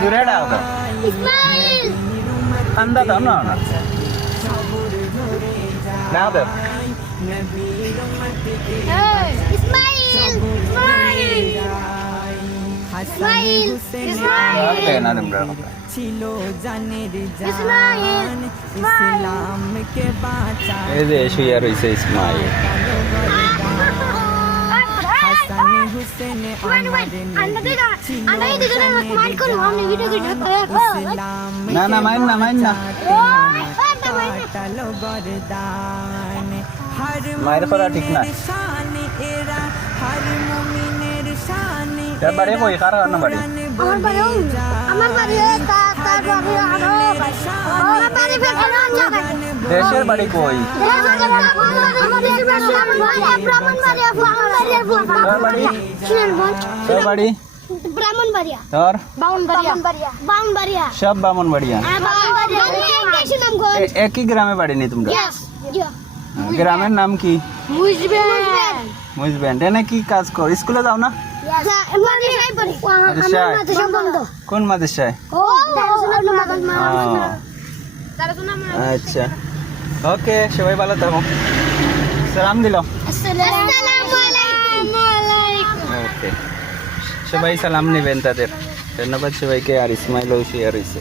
দূরে দাও তো ইসমাইল ঠান্ডা দাও না না নাও তো ইসমাইল ইসমাইল ওকে না তোমরা ছিল জানের ইসমাইল ইসলামকে বাঁচা এই যে শুয়ে রইছে ইসমাইল হাসান হুসেন না না মাইন না কাটালো গরদান হর মায়ের করা ঠিক না শান এরা হর মুমিনের শান তার বাড়ি কই কার না বাড়ি আমার বাড়ি তার বাড়ি আরো আমার বাড়ি বেখানা জায়গায় দেশের বাড়ি কই তোর বাড়ি ব্রাহ্মণবাড়িয়া তোর বাউনবাড়িয়া সব বামনবাড়িয়া একই গ্রামে বাড়ি নি তোমরা গ্রামের নাম কি মুজবেন এনে কি কাজ কর স্কুলে যাও না কোন মাদ্রাসায় আচ্ছা ওকে সবাই ভালো থাকো সালাম দিল ওকে সবাই সালাম নেবেন তাদের ধন্যবাদ সবাইকে আর ইসমাইল শুয়ে রয়েছে